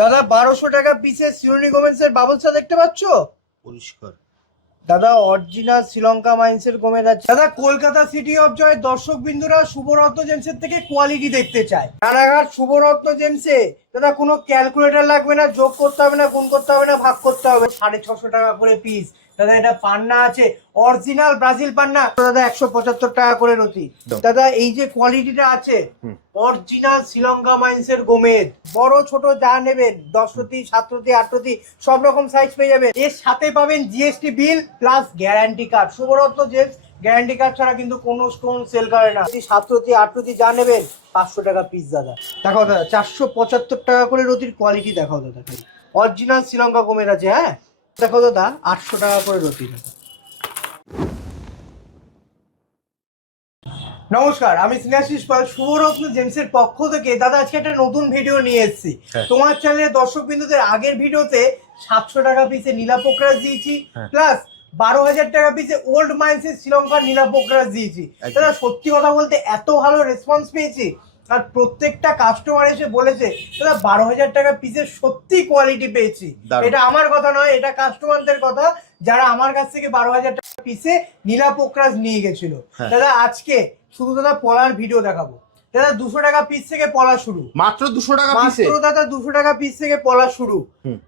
দাদা বারোশো টাকা পিসের সিউনি গোমেন্সের বাবলসা দেখতে পাচ্ছ? পরিষ্কার। দাদা অরিজিনাল শ্রীলঙ্কা মাইন্সের গোমেন্স আছে। দাদা কলকাতা সিটি অফ জয় দর্শক বিন্দুরা শুভরত্ন জেমসের থেকে কোয়ালিটি দেখতে চায়। রানাঘাট শুভরত্ন জেমসে দাদা কোনো ক্যালকুলেটর লাগবে না যোগ করতে হবে না গুণ করতে হবে না ভাগ করতে হবে। সাড়ে ছশো টাকা করে পিস দাদা এটা পান্না আছে অরিজিনাল ব্রাজিল পান্না। দাদা একশো পঁচাত্তর টাকা করে দাও। দাদা এই যে কোয়ালিটিটা আছে। অরিজিনাল শ্রীলঙ্কা মাইন্সের গোমেদ বড় ছোট যা নেবেন দশ রতি সাত রতি আট রতি সব রকম সাইজ পেয়ে যাবেন। এর সাথে পাবেন GST bill plus guarantee card Shubharatna gems. Guarantee card ছাড়া কিন্তু কোনো স্টোন সেল করে না। যদি সাত রতি আট রতি যা নেবেন পাঁচশো টাকা পিস দাদা। দেখাও দাদা চারশো পঁচাত্তর টাকা করে রতির কোয়ালিটি দেখাও দাদা। অরিজিনাল শ্রীলঙ্কা গোমেদ আছে হ্যাঁ? দেখো দাদা আটশো টাকা করে দাদা নমস্কার আমি স্নেহাশিস পাল শুভরত্ন জেমসের পক্ষ থেকে। দাদা আজকে একটা নতুন ভিডিও নিয়ে এসেছি। হ্যাঁ। তোমার চ্যানেলের দর্শক বিন্দুদের আগের ভিডিওতে সাতশো টাকা পিসে নীলা পোকরাজ দিয়েছি হ্যাঁ। প্লাস বারো হাজার টাকা পিসে ওল্ড মাইন্সের শ্রীলঙ্কার নীলা পোকরাজ দিয়েছি। দাদা সত্যি কথা বলতে এত ভালো রেসপন্স পেয়েছি। আর প্রত্যেকটা কাস্টমার এসে বলেছে দাদা বারো হাজার টাকা পিসের সত্যি কোয়ালিটি পেয়েছি। এটা আমার কথা নয় এটা কাস্টমারদের কথা। যারা আমার কাছ থেকে বারো হাজার টাকা পিসে নীলা পোকরাজ নিয়ে গেছিল। হ্যাঁ। দাদা আজকে শুধু দাদা পলার ভিডিও দেখাবো। দাদা দুশো টাকা পিস থেকে পলা শুরু। মাত্র দুশো টাকা মাত্র দাদা দুশো টাকা পিস থেকে পলা শুরু।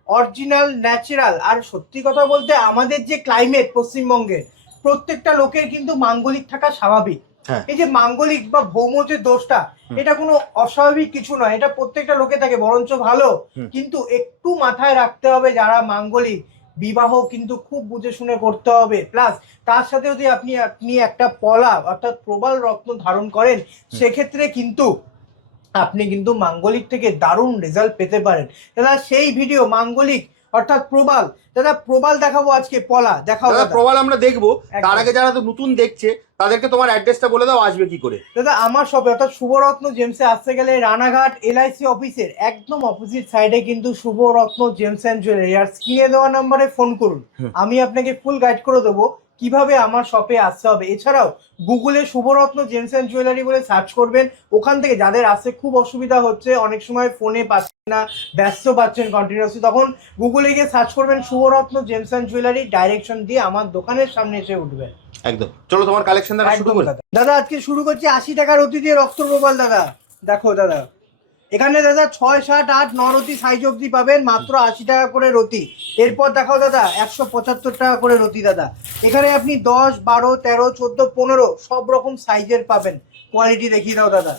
অরিজিনাল ন্যাচারাল আর সত্যি কথা বলতে আমাদের যে ক্লাইমেট পশ্চিমবঙ্গের প্রত্যেকটা লোকের কিন্তু মাঙ্গলিক থাকা স্বাভাবিক। এই যে মাঙ্গলিক বা ভৌম যে দোষটা এটা কোনো অস্বাভাবিক কিছু নয় এটা প্রত্যেকটা লোকে থাকে বরঞ্চ ভালো। কিন্তু একটু মাথায় রাখতে হবে যারা মাঙ্গলিক বিবাহ কিন্তু খুব বুঝে শুনে করতে হবে। প্লাস তার সাথে যদি আপনি আপনি একটা পলা অর্থাৎ প্রবাল রত্ন ধারণ করেন সেক্ষেত্রে কিন্তু আপনি কিন্তু মাঙ্গলিক থেকে দারুণ রেজাল্ট পেতে পারেন। দাদা সেই ভিডিও মাঙ্গলিক অর্থাৎ প্রবাল। দাদা প্রবাল দেখাবো আজকে পলা। দেখাবো দাদা। প্রবাল আমরা দেখব। তার আগে যারা তো নতুন দেখছে তাদেরকে তোমার অ্যাড্রেসটা বলে দাও আসবে কি করে। দাদা আমার শপে অর্থাৎ শুভরত্ন জেমসে আসতে গেলে রানাঘাট এলআইসি অফিসের একদম অপোজিট সাইডে কিন্তু শুভরত্ন জেমস অ্যান্ড জুয়েলারি। আর স্ক্রিনে দেওয়া নাম্বারে ফোন করুন। আমি আপনাকে ফুল গাইড করে দেবো কীভাবে আমার শপে আসতে হবে। এছাড়াও গুগলে শুভরত্ন জেমস অ্যান্ড জুয়েলারি বলে সার্চ করবেন। ওখান থেকে যাদের আসতে খুব অসুবিধা হচ্ছে অনেক সময় ফোনে পাচ্ছেন না ব্যস্ত পাচ্ছেন কন্টিনিউসলি তখন গুগলে গিয়ে সার্চ করবেন Shubharatna gems and jewellery direction দিয়ে আমার দোকানের সামনে এসে উঠবেন। একদম। চলো তোমার কালেকশন দেখা শুরু করি। দাদা। দাদা আজকে শুরু করছি আশি টাকার অতি দিয়ে রক্ত প্রবাল দাদা। দেখো দাদা। এখানে দাদা ছয় সাত আট ন রতি সাইজ অবধি পাবেন মাত্র আশি টাকা করে রতি। এরপর দেখাও দাদা একশো পঁচাত্তর টাকা করে রতি দাদা। এখানে আপনি দশ বারো তেরো চোদ্দ পনেরো সব রকম সাইজের পাবেন। কোয়ালিটি দেখিয়ে দাও দাদা।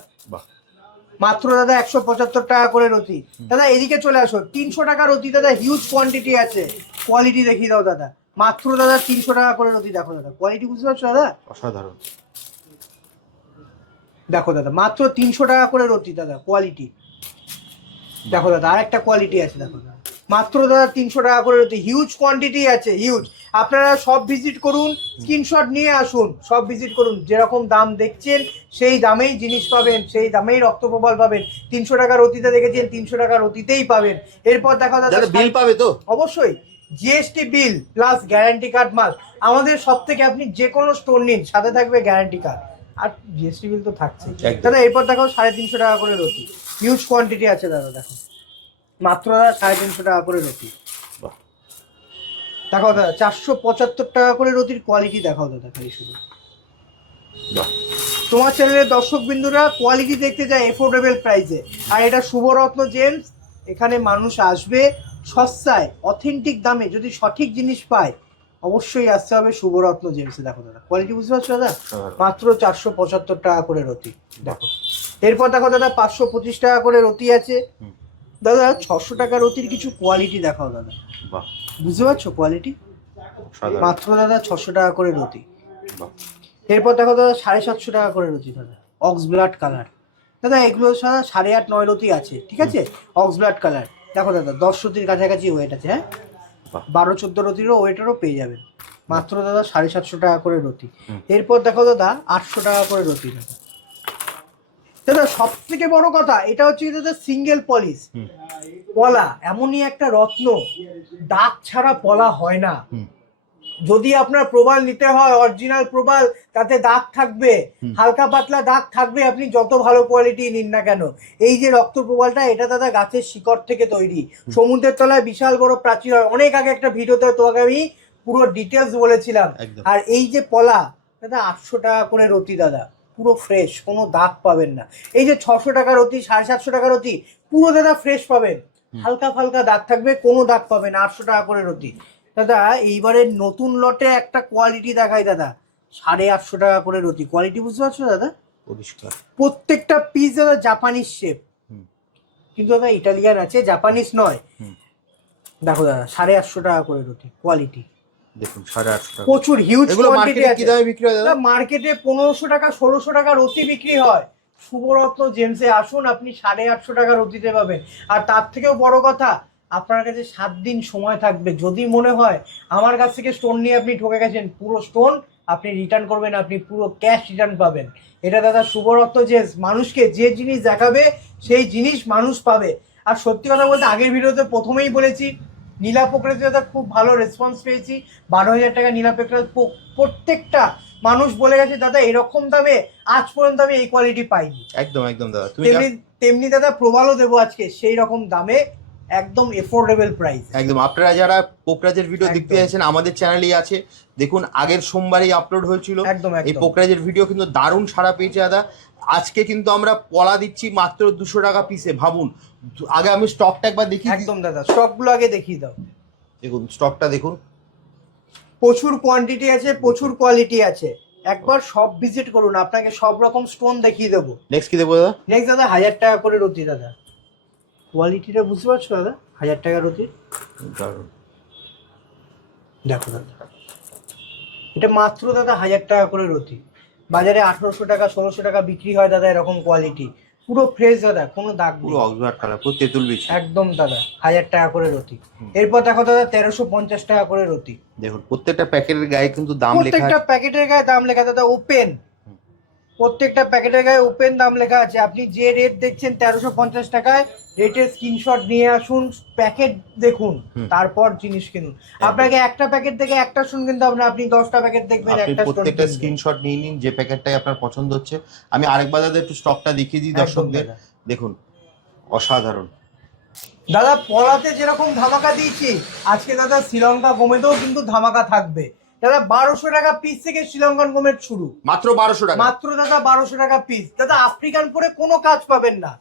মাত্র দাদা একশো পঁচাত্তর টাকা করে রতি। দাদা এদিকে চলে আসো। তিনশো টাকা রতি দাদা হিউজ কোয়ান্টিটি আছে। কোয়ালিটি দেখিয়ে দাও দাদা। মাত্র দাদা তিনশো টাকা করে রতি। দেখো দাদা কোয়ালিটি বুঝতে পারছ দাদা? অসাধারণ। দেখো দাদা মাত্র তিনশো টাকা করে রতি দাদা কোয়ালিটি দেখো দাদা আর একটা কোয়ালিটি আছে দেখো দাদা। মাত্র দাদা তিনশো টাকা করে রতি। হিউজ কোয়ান্টিটি আছে হিউজ আপনারা সব ভিজিট করুন স্ক্রিনশট নিয়ে আসুন সব ভিজিট করুন। যেরকম দাম দেখছেন সেই দামেই জিনিস পাবেন সেই দামেই রক্ত রক্তপ্রবাল পাবেন। তিনশো টাকার অতীতে দেখেছেন তিনশো টাকার অতীতেই পাবেন। এরপর দেখা দাদা বিল পাবে তো? অবশ্যই। GST bill plus guarantee card মাস আমাদের সব থেকে আপনি যে কোনো স্টোর নিন সাথে থাকবে গ্যারান্টি কার্ড আর জিএসটি বিল তো থাকছে দাদা এরপর দেখো সাড়ে তিনশো টাকা করে রতি। হিউজ কোয়ান্টিটি আছে দাদা দেখো। মাত্র দাদা সাড়ে তিনশো টাকা করে রতি। বাহ। দেখাও দাদা চারশো পঁচাত্তর টাকা করে রতির কোয়ালিটি দেখাও দাদা খালি শুধু তোমার চ্যানেলের দর্শক বিন্দুরা কোয়ালিটি দেখতে যায় এফোর্ডেবল প্রাইসে আর এটা শুভরত্ন জেমস এখানে মানুষ আসবে সস্তায় অথেন্টিক দামে যদি সঠিক জিনিস পায় অবশ্যই আসতে হবে শুভরত্ন জেমসে। দেখো দাদা কোয়ালিটি বুঝতে পারছ দাদা? মাত্র চারশো পঁচাত্তর টাকা করে রতি। দেখো এরপর দেখো দাদা পাঁচশো পঁচিশ টাকা করে রতি আছে। দাদা ছশো টাকা রতির কিছু কোয়ালিটি দেখাও দাদা। বাহ। বুঝতে পারছ কোয়ালিটি মাত্র দাদা ছশো টাকা করে বাহ। এরপর দেখো দাদা সাড়ে সাতশো টাকা করে রতি দাদা অক্স ব্লাড কালার দাদা এগুলো সাদা সাড়ে আট নয় রতি আছে ঠিক আছে? অক্স ব্লাড কালার দেখো দাদা দশ রতির কাছাকাছি ওয়েট আছে হ্যাঁ? বারো চোদ্দ রতিরও ওয়েটেরও পেয়ে যাবেন মাত্র দাদা সাড়ে সাতশো টাকা করে হুম। এরপর দেখো দাদা আটশো টাকা করে রতি দাদা। দাদা সব থেকে বড় কথা এটা হচ্ছে দাদা সিঙ্গেল পলিশ। পলা এমনই একটা রত্ন দাগ ছাড়া পলা হয় না। যদি আপনার প্রবাল নিতে হয় অরিজিনাল প্রবাল তাতে দাগ থাকবে হালকা পাতলা দাগ থাকবে আপনি যত ভালো কোয়ালিটি নিন না কেন। এই যে রক্ত প্রবালটা এটা দাদা গাছের শিকড় থেকে তৈরি। সমুদ্রের তলায় বিশাল বড় প্রাচীর হয়। অনেক আগে একটা ভিডিওতে তোমাকে আমি পুরো ডিটেলস বলেছিলাম। আর এই যে পলা দাদা আটশো টাকা করে রতি দাদা। পুরো ফ্রেশ কোনো দাগ পাবেন না। এই যে ছশো টাকার রতি সাড়ে সাতশো টাকার রতি পুরো দাদা ফ্রেশ পাবেন। হালকা ফালকা দাগ থাকবে কোনো দাগ পাবেন আটশো টাকা করে রতি দাদা এইবারে নতুন লটে একটা কোয়ালিটি দেখায় দাদা। সাড়ে আটশো টাকা করে রতি কোয়ালিটি বুঝতে পারছ দাদা? পরিষ্কার। প্রত্যেকটা পিস দাদা জাপানিজ শেপ। কিন্তু দাদা ইটালিয়ান আছে জাপানিজ নয়। দেখো দাদা সাড়ে আটশো টাকা করে রতি কোয়ালিটি দেখুন সাড়ে আটশো টাকা। প্রচুর হিউজ কোয়ান্টিটি মার্কেটে আছে কি দামে বিক্রি হয় দাদা? মার্কেটে পনেরোশো টাকা ষোলোশো টাকা রতি বিক্রি হয়। শুভরত্ন জেমসে আসুন আপনি সাড়ে আটশো টাকা রতিতে পাবেন। আর তার থেকেও বড় কথা আপনার কাছে সাত দিন সময় থাকবে। যদি মনে হয় আমার কাছ থেকে স্টোন নিয়ে আপনি ঠকে গেছেন পুরো স্টোন আপনি রিটার্ন করবেন আপনি পুরো ক্যাশ রিটার্ন পাবেন। এটা দাদা শুভরত্ন জেমস মানুষকে যে জিনিস দেখাবে সেই জিনিস মানুষ পাবে। আর সত্যি কথা বলতে আগের ভিডিওতে প্রথমেই বলেছি নীলা প্রক্রিয়াতে দাদা খুব ভালো রেসপন্স পেয়েছি। বারো হাজার টাকা নীলা প্রক্রিয়া প্রত্যেকটা মানুষ বলে গেছে দাদা এরকম দামে আজ পর্যন্ত আমি এই কোয়ালিটি পাইনি। একদম একদম দাদা। তেমনি তেমনি দাদা প্রবালও দেবো আজকে সেই রকম দামে। একদম এফোর্ডেবল প্রাইস একদম আপনারা যারা পোকরাজের ভিডিও দেখতে। চাইছেন আমাদের চ্যানেলেই আছে। দেখুন আগের সোমবারেই আপলোড হয়েছিল। একদম এই পোকরাজের ভিডিও কিন্তু দারুণ সাড়া পেয়েছে দাদা। আজকে কিন্তু আমরা পলা দিচ্ছি মাত্র দুশো টাকা পিসে ভাবুন। আগে আমি স্টকটা একবার দেখি একদম দাদা। স্টকগুলো আগে দেখিয়ে দাও। দেখুন স্টকটা দেখুন। প্রচুর কোয়ান্টিটি আছে প্রচুর কোয়ালিটি আছে। একবার সব ভিজিট করুন আপনাকে সব রকম স্টোন দেখিয়ে দেবো। নেক্সট কি দেবো দাদা? নেক্সট দাদা হাজার টাকা করে রতি দাদা। কোয়ালিটিটা বুঝতে পারছ দাদা? হাজার টাকা রতি দারুণ। দেখো দাদা। এটা মাত্র দাদা হাজার টাকা করে রতি বাজারে আঠারোশো টাকা ষোলোশো টাকা বিক্রি হয় দাদা এরকম কোয়ালিটি পুরো ফ্রেশ দাদা কোনো দাগ পুরো অক্সফার্ড কালার পুরো তেঁতুল বিচ একদম দাদা হাজার টাকা করে রতি এরপর দেখো দাদা তেরোশো পঞ্চাশ টাকা করে রতি দেখুন প্রত্যেকটা প্যাকেটের গায়ে কিন্তু দাম লেখা প্রত্যেকটা প্যাকেটের গায়ে দাম লেখা দাদা ওপেন। প্রত্যেকটা প্যাকেটের গায়ে ওপেন দাম লেখা আছে। আপনি যে রেট দেখছেন তেরোশো পঞ্চাশ টাকায় রেটের স্ক্রিনশট নিয়ে আসুন প্যাকেট দেখুন তারপর জিনিস কিনুন। আপনাকে একটা প্যাকেট থেকে একটা শুন কিনতে হবে না আপনি দশটা প্যাকেট দেখবেন একটা প্রত্যেকটা স্ক্রিনশট নিয়ে নিন যে প্যাকেটটাই আপনার পছন্দ হচ্ছে। আমি আরেকবার দাদা একটু স্টকটা দেখিয়ে দিই দর্শকদের। দেখুন অসাধারণ। দাদা পলাতে যেরকম ধামাকা দিয়েছি আজকে দাদা শ্রীলঙ্কা গোমেতেও কিন্তু ধামাকা থাকবে। দাদা বারোশো টাকা পিস থেকে শ্রীলঙ্কান গোমেদ শুরু। মাত্র বারোশো টাকা? মাত্র দাদা বারোশো টাকা পিস দাদা আফ্রিকান পরে কোনো কাজ পাবেন না।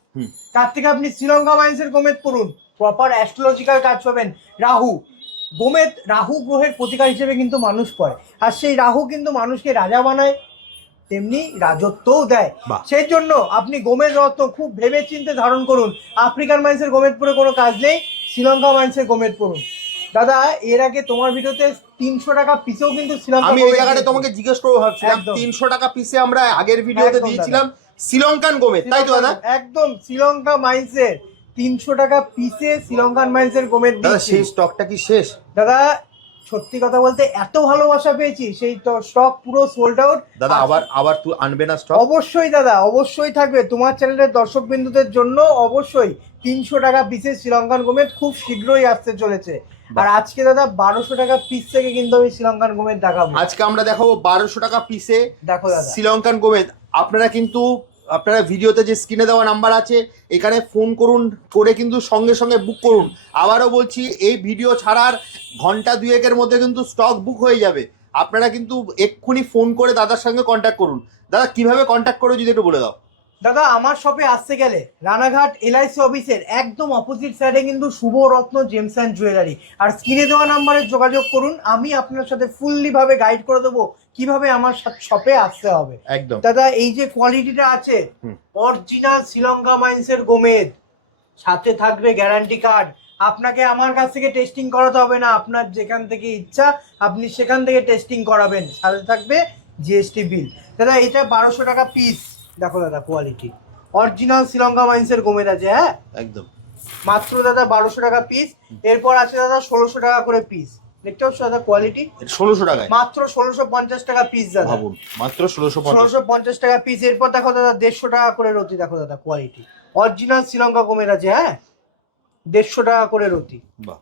তার থেকে আপনি শ্রীলঙ্কা মাইন্সের গোমেদ পড়ুন। প্রপার অ্যাস্ট্রোলজিক্যাল কাজ পাবেন। রাহু। গোমেদ রাহু গ্রহের প্রতিকার হিসেবে কিন্তু মানুষ পড়ে। আর সেই রাহু কিন্তু মানুষকে রাজা বানায় তেমনি রাজত্বও দেয়। সেই জন্য আপনি গোমেদ রত্ন খুব ভেবে চিন্তে ধারণ করুন। আফ্রিকান মাইন্সের গোমেদ পরে কোনো কাজ নেই। শ্রীলঙ্কা মাইন্সের গোমেদ পড়ুন। দাদা এর আগে তোমার ভিডিওতে তিনশো টাকা পিসেও কিন্তু শ্রীলঙ্কা আমি এই জায়গাটা তোমাকে জিজ্ঞেস করব ভাবছিলাম তিনশো টাকা পিসে আমরা আগের ভিডিওতে দিয়েছিলাম শ্রীলঙ্কান গোমেদ তাই তো দাদা? একদম শ্রীলঙ্কা মাইন্সের তিনশো টাকা পিসে শ্রীলঙ্কান মাইন্সের গোমের দাদা সেই স্টকটা কি শেষ? দাদা সত্যি কথা বলতে এত ভালোবাসা পেয়েছি সেই তো স্টক পুরো সোল্ড আউট দাদা আবার আবার তুই আনবে না স্টক অবশ্যই দাদা অবশ্যই থাকবে। তোমার চ্যানেলের দর্শক বিন্দুদের জন্য অবশ্যই তিনশো টাকা পিসে শ্রীলঙ্কান গোমেদ খুব শীঘ্রই আসতে চলেছে। আর আজকে দাদা বারোশো টাকা পিস থেকে কিন্তু আমি শ্রীলঙ্কান গোমেদ দেখাবো। আজকে আমরা দেখাবো বারোশো টাকা পিসে দেখো দাদা। শ্রীলঙ্কান গোমেদ আপনারা কিন্তু আপনারা ভিডিওতে যে স্ক্রিনে দেওয়া নাম্বার আছে এখানে ফোন করুন করে কিন্তু সঙ্গে সঙ্গে বুক করুন। আবারও বলছি এই ভিডিও ছাড়ার ঘণ্টা দুয়েকের মধ্যে কিন্তু স্টক বুক হয়ে যাবে। আপনারা কিন্তু এক্ষুনি ফোন করে দাদার সঙ্গে কন্ট্যাক্ট করুন। দাদা কীভাবে কন্ট্যাক্ট করে যদি একটু বলে দাও। দাদা আমার শপে আসতে গেলে রানাঘাট এলআইসি অফিসের একদম অপোজিট সাইডে কিন্তু Shubharatna gems and jewellery আর স্ক্রিনে দেওয়া নাম্বারে যোগাযোগ করুন আমি আপনার সাথে ফুললি ভাবে গাইড করে দেবো কীভাবে আমার শপে আসতে হবে। একদম। দাদা এই যে কোয়ালিটিটা আছে। অরিজিনাল শ্রীলঙ্কা মাইন্সের গোমেদ সাথে থাকবে গ্যারান্টি কার্ড আপনাকে আমার কাছ থেকে টেস্টিং করাতে হবে না আপনার যেখান থেকে ইচ্ছা আপনি সেখান থেকে টেস্টিং করাবেন। সাথে থাকবে জিএসটি বিল দাদা এটা বারোশো টাকা পিস দেখো দাদা কোয়ালিটি অরিজিনাল শ্রীলঙ্কা মাইন্সের গোমেদ আছে হ্যাঁ? একদম। মাত্র দাদা বারোশো টাকা পিস এরপর আছে দাদা ষোলোশো টাকা করে পিস দেখতে পাচ্ছ দাদা কোয়ালিটি ষোলোশো টাকায়। মাত্র ষোলোশো পঞ্চাশ টাকা পিস দাদা। মাত্র ষোলোশো ষোলোশো পঞ্চাশ টাকা পিস এরপর দেখো দাদা দেড়শো টাকা করে রতি দেখো দাদা কোয়ালিটি অরিজিনাল শ্রীলঙ্কা কমের আছে হ্যাঁ? দেড়শো টাকা করে রতি। বাহ।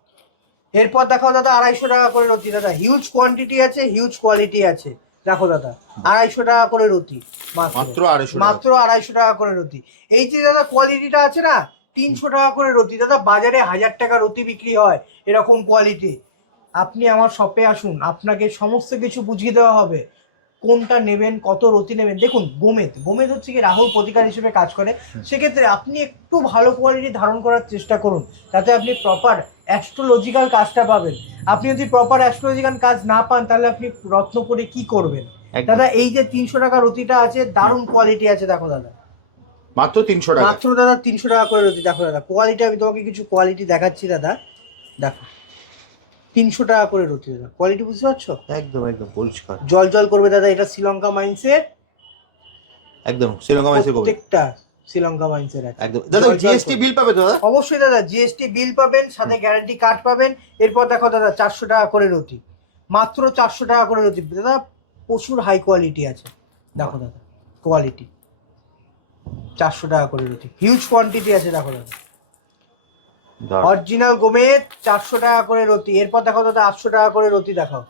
এরপর দেখো দাদা আড়াইশো টাকা করে রতি। দাদা হিউজ কোয়ান্টিটি আছে হিউজ কোয়ালিটি আছে। দেখো দাদা আড়াইশো টাকা করে রতি মাত্র। আড়াইশো। মাত্র আড়াইশো টাকা করে রুটি। এই যে দাদা কোয়ালিটিটা আছে না তিনশো টাকা করে রতি দাদা বাজারে হাজার টাকা রতি বিক্রি হয় এরকম কোয়ালিটি আপনি আমার শপে আসুন আপনাকে সমস্ত কিছু বুঝিয়ে দেওয়া হবে। কোনটা নেবেন কত রতি নেবেন? দেখুন গোমেদ। গোমেদ হচ্ছে কি রাহুল প্রতিকার হিসেবে কাজ করে। সেক্ষেত্রে আপনি একটু ভালো কোয়ালিটি ধারণ করার চেষ্টা করুন। তাতে আপনি প্রপার অ্যাস্ট্রোলজিক্যাল কাজটা পাবেন। আপনি যদি প্রপার অ্যাস্ট্রোলজিক্যাল কাজ না পান তাহলে আপনি রত্ন করে কি করবেন? দাদা এই যে তিনশো টাকা রতিটা আছে দারুণ কোয়ালিটি আছে দেখো দাদা। মাত্র তিনশো টাকা। মাত্র দাদা তিনশো টাকা করে রতি। দেখো দাদা কোয়ালিটি আমি তোমাকে কিছু কোয়ালিটি দেখাচ্ছি দাদা। দেখো। তিনশো টাকা করে রতি দাদা। কোয়ালিটি বুঝতে পারছ? একদম একদম পরিষ্কার। জল জল করবে দাদা এটা শ্রীলঙ্কা মাইন্সের একদম শ্রীলঙ্কা কবে প্রত্যেকটা শ্রীলঙ্কা মাইন্সের আছে। একদম। দাদা জিএসটি বিল পাবে তো দাদা? অবশ্যই দাদা জিএসটি বিল পাবেন সাথে গ্যারান্টি কার্ড পাবেন। এরপর দেখো দাদা চারশো টাকা করে রতি মাত্র চারশো টাকা করে রুটি। দাদা প্রচুর হাই কোয়ালিটি আছে। দেখো দাদা কোয়ালিটি চারশো টাকা করে রুটি। হিউজ কোয়ান্টিটি আছে দেখো দাদা। অরিজিনাল গোমেদ চারশো টাকা করে রতি। এরপর দেখো দাদা আটশো টাকা করে রতি দেখাও।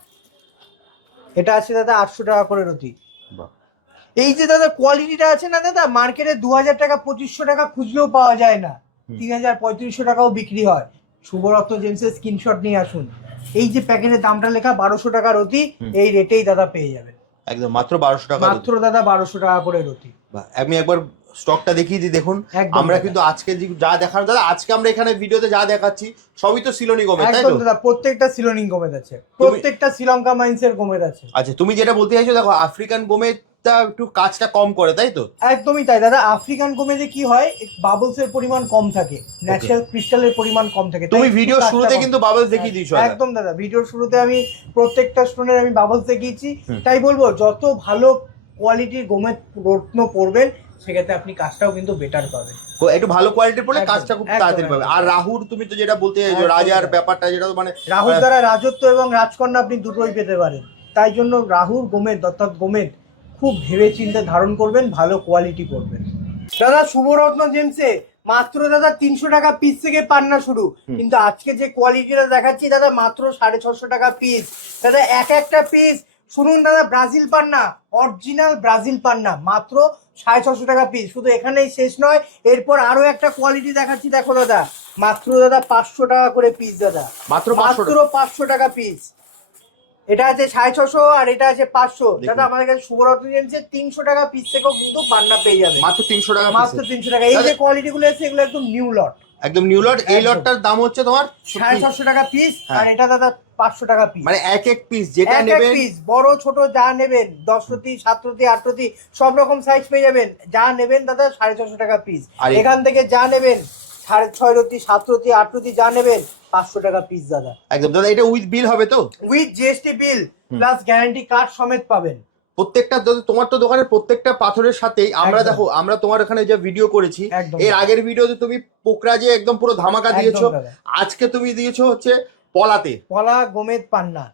এটা আছে দাদা আটশো টাকা করে রতি। এই যে দাদা কোয়ালিটিটা আছে না দাদা মার্কেটে দু হাজার টাকা পঁচিশশো টাকা খুচলেও পাওয়া যায় না। তিন হাজার পঁয়ত্রিশশো টাকাও বিক্রি হয়। শুভরত্ন জেমসের স্ক্রিনশট নিয়ে আসুন। এই যে প্যাকেটের দামটা লেখা বারোশো টাকা রতি এই রেটেই দাদা পেয়ে যাবেন একদম মাত্র বারোশো টাকা মাত্র দাদা বারোশো টাকা করে রতি। আমি একবার স্টকটা দেখিয়ে দিই দেখুন। আমরা কিন্তু আজকে যা দেখার দাদা আজকে আমরা এখানে ভিডিওতে যা দেখাচ্ছি সবই তো সিলোনি গমে তাই তো? দাদা প্রত্যেকটা সিলোনিং গোমেদ আছে। প্রত্যেকটা শ্রীলঙ্কা মাইন্সের গোমেদ আছে। আচ্ছা তুমি যেটা বলতে চাইছো দেখো আফ্রিকান গোমেটা একটু কাজটা কম করে তাই তো? একদমই তাই দাদা। আফ্রিকান গোমেদে কি হয় বাবলস এর পরিমাণ কম থাকে। ন্যাচারাল ক্রিস্টালের পরিমাণ কম থাকে। তুমি ভিডিও শুরুতে কিন্তু বাবলস দেখিয়ে দিয়েছ একদম দাদা ভিডিওর শুরুতে আমি প্রত্যেকটা স্টোনের আমি বাবলস দেখিয়েছি। তাই বলব যত ভালো কোয়ালিটির গোমেদ রত্ন পড়বেন সেক্ষেত্রে আপনি কাজটাও কিন্তু বেটার পাবেন। একটু ভালো কোয়ালিটির পড়লে কাজটা খুব তাড়াতাড়ি পাবে আর রাহুর তুমি তো যেটা বলতে চাইছো রাজার ব্যাপারটা যেটা মানে রাহুর দ্বারা রাজত্ব এবং রাজকন্যা আপনি দুটোই পেতে পারেন। তাই জন্য রাহুর গোমেদ অর্থাৎ গোমেদ খুব ভেবে চিন্তে ধারণ করবেন ভালো কোয়ালিটি করবেন। দাদা শুভরত্ন জেমসে মাত্র দাদা তিনশো টাকা পিস থেকে পান্না শুরু। কিন্তু আজকে যে কোয়ালিটিটা দেখাচ্ছি দাদা মাত্র সাড়ে ছশো টাকা পিস দাদা এক একটা পিস শুনুন দাদা ব্রাজিল পান্না অরিজিনাল ব্রাজিল পান্না মাত্র সাড়ে ছশো টাকা পিস শুধু এখানেই শেষ নয় এরপর আরও একটা কোয়ালিটি দেখাচ্ছি। দেখো দাদা মাত্র দাদা পাঁচশো টাকা করে পিস দাদা। মাত্র মাত্র পাঁচশো টাকা পিস এটা আছে সাড়ে ছশো আর এটা আছে পাঁচশো। দাদা আমাদের কাছে শুভরত্ন জেমসে তিনশো টাকা পিস থেকেও কিন্তু পান্না পেয়ে যাবে। মাত্র তিনশো টাকা মাত্র তিনশো টাকা। এই যে কোয়ালিটি গুলো এসে এগুলো একদম নিউ লট একদম নিউ লট এই লটটার দাম হচ্ছে তোমার সাড়ে ছশো টাকা পিস হ্যাঁ। আর এটা দাদা পাঁচশো টাকা পিস মানে এক এক পিস যেটা নেবেন পিস বড় ছোট যা নেবেন দশ রতি সাত রতি আট রতি সব রকম সাইজ পেয়ে যাবেন। যা নেবেন দাদা সাড়ে ছশো টাকা পিস এখান থেকে যা নেবেন সাড়ে ছয় রতি সাত রতি আট রতি যা নেবেন পাঁচশো টাকা পিস দাদা। একদম দাদা এটা উইথ বিল হবে তো? With GST bill plus guarantee card সমেত পাবেন। প্রত্যেকটা তোমার তো দোকানের প্রত্যেকটা পাথরের সাথেই আমরা দেখো আমরা তোমার ওখানে যে ভিডিও করেছি এর আগের ভিডিওতে তুমি পোকরা যে একদম পুরো ধামাকা দিয়েছ আজকে তুমি দিয়েছ হচ্ছে পলাতে। পলা গোমেদ পান্না।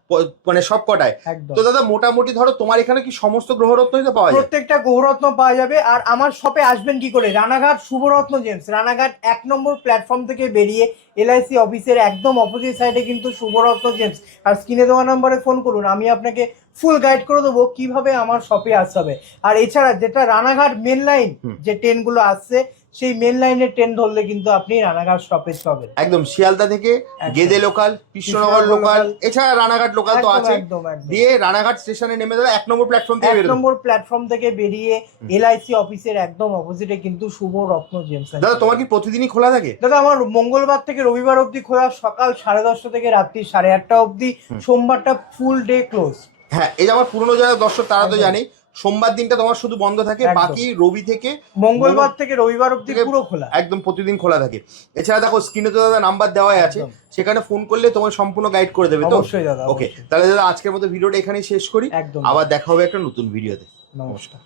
মানে সব কটায় তো দাদা মোটামুটি ধরো তোমার এখানে কি সমস্ত গ্রহরত্নই তো পাওয়া যায়? প্রত্যেকটা গ্রহরত্ন পাওয়া যাবে। আর আমার শপে আসবেন কি করে? রানাঘাট শুভরত্ন জেমস। রানাঘাট এক নম্বর প্ল্যাটফর্ম থেকে বেরিয়ে এলআইসি অফিসের একদম অপোজিট সাইডে কিন্তু শুভরত্ন জেমস। আর স্ক্রিনে দেওয়া নম্বরে ফোন করুন। আমি আপনাকে ফুল গাইড করে দেবো কীভাবে আমার শপে আসতে হবে। আর এছাড়া যেটা রানাঘাট মেন লাইন যে ট্রেনগুলো আসছে সেই মেন লাইনের ট্রেন ধরলে কিন্তু আপনি রানাঘাট স্টপেজ পাবেন। একদম শিয়ালদা থেকে গেদে লোকাল কৃষ্ণনগর লোকাল এছাড়া রানাঘাট লোকাল তো আছে। দিয়ে রানাঘাট স্টেশনে নেমে দাদা এক নম্বর প্ল্যাটফর্ম থেকে এক নম্বর প্ল্যাটফর্ম থেকে বেরিয়ে এলআইসি অফিসের একদম অপোজিটে কিন্তু শুভ রত্ন জেমস দাদা তোমার কি প্রতিদিনই খোলা থাকে? দাদা আমার মঙ্গলবার থেকে রবিবার অবধি খোলা সকাল সাড়ে দশটা থেকে রাত্রি সাড়ে আটটা অবধি। সোমবারটা ফুল ডে ক্লোজ হ্যাঁ এই যে আমার পুরনো যারা দর্শক তারা তো একদম। সোমবার দিনটা তোমার শুধু বন্ধ থাকে বাকি রবি থেকে মঙ্গলবার থেকে রবিবার অবধি পুরো খোলা। একদম প্রতিদিন খোলা থাকে। এছাড়া দেখো স্ক্রিনে তো দাদা নাম্বার দেওয়াই আছে। সেখানে ফোন করলে তোমার সম্পূর্ণ গাইড করে দেবে তো? অবশ্যই দাদা ওকে তাহলে দাদা আজকের মতো ভিডিওটা এখানেই শেষ করি। আবার দেখা হবে একটা নতুন ভিডিওতে নমস্কার।